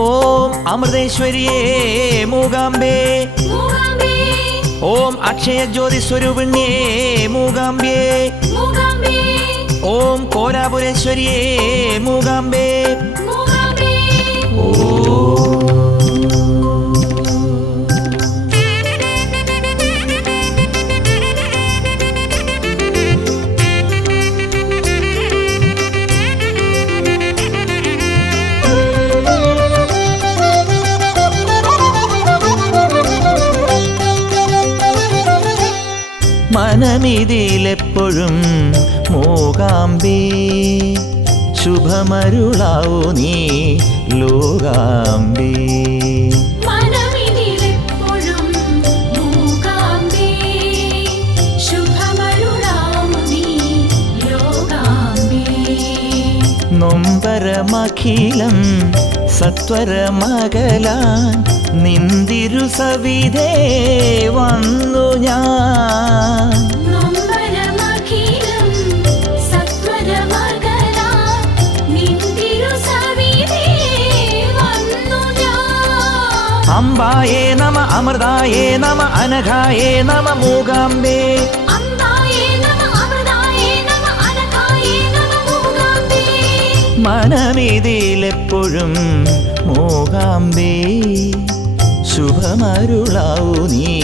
ഓം അമൃതേശ്വരിയേ മൂകാംബേ, ഓം അക്ഷയ ജ്യോതി സ്വരൂപിണ്യേ മൂകാംബേ, ഓം കോലാപുരേശ്വരിയേ മൂകാംബേ. മനമിതിലെപ്പോഴും മൂകാംബേ, ശുഭമരുളാവൂ നീ ലോകാംബേ. നൊമ്പരമഖിലം സത്വരമകലാൻ നിന്തിരു സവിധേ വന്നു ഞാൻ. അംബായേ നമ, അമൃതായേ നമ, അനഘായേ നമ മൂകാംബേ. മനമിതിലെപ്പോഴും മൂകാംബേ, ശുഭമരുളാവൂ നീ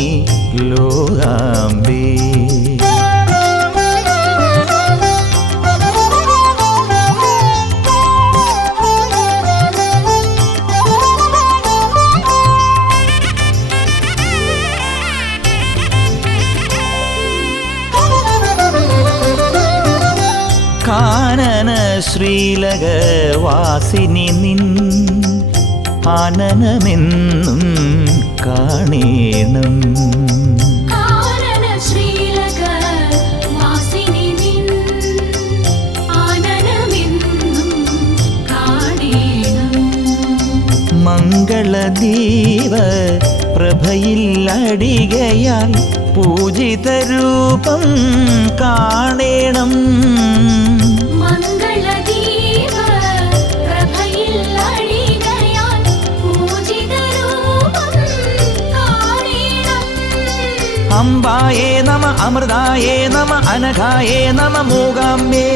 ലോകാംബേ. കാനന ശ്രീലകവാസിനി നിൻ ആനനമെന്നും കാണേണം. മംഗളദീപ പ്രഭയിൽ അടികയാൽ പൂജിതരൂപം കാണേണം. അംബായേ നമ, അമൃതായേ നമ, അനഘായേ നമ മൂകാംബേ.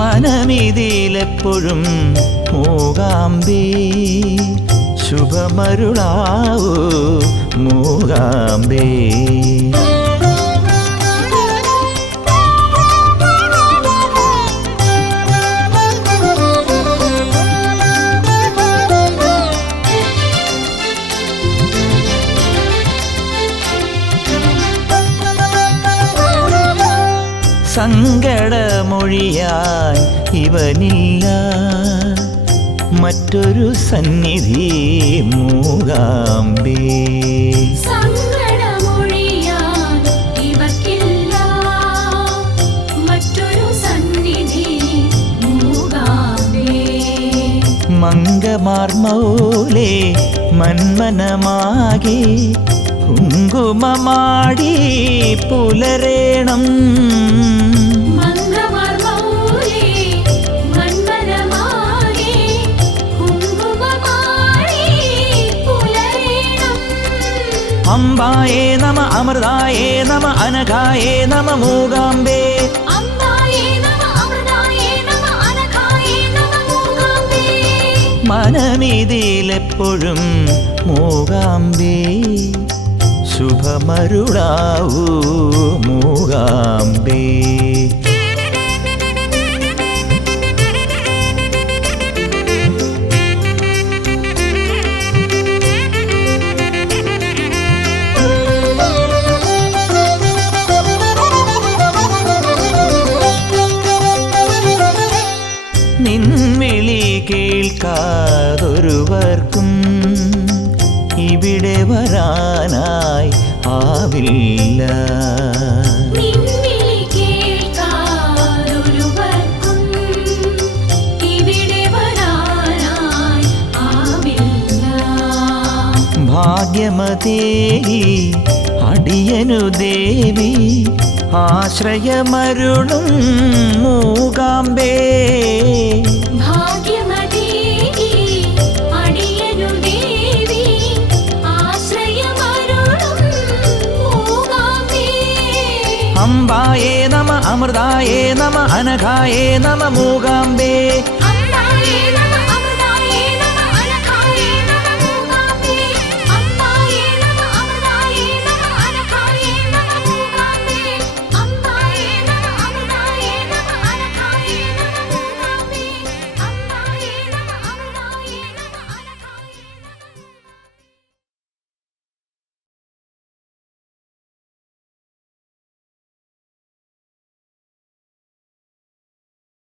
മനമിതിലെപ്പോഴും മൂകാംബേ, ശുഭമരുളാവൂ മൂകാംബേ. സങ്കടമൊഴിയാൻ ഇവനില്ല മറ്റൊരു സന്നിധി മൂകാംബേ. മംഗമാർമൗലേ മന്മനമാകെ കുങ്കുമമാടി പുലരേണം. അംബായേ നമ, അമൃതായേ നമ, അനഘായേ നമ മൂകാംബേ. മനമിതിലെപ്പോഴും മൂകാംബേ, ശുഭമരുളാവൂ മൂകാംബേ. നിൻവിളി കേൾക്കാതൊരുവർക്കും ഇവിടെ വരാനായി ആവില്ല. ഭാഗ്യമതേ അടിയനു ദേവി ആശ്രയമരുളും മൂകാംബേ. അംബായേ നമ അമൃതായേ നമ അനഘായേ നമ മൂകാംബേ.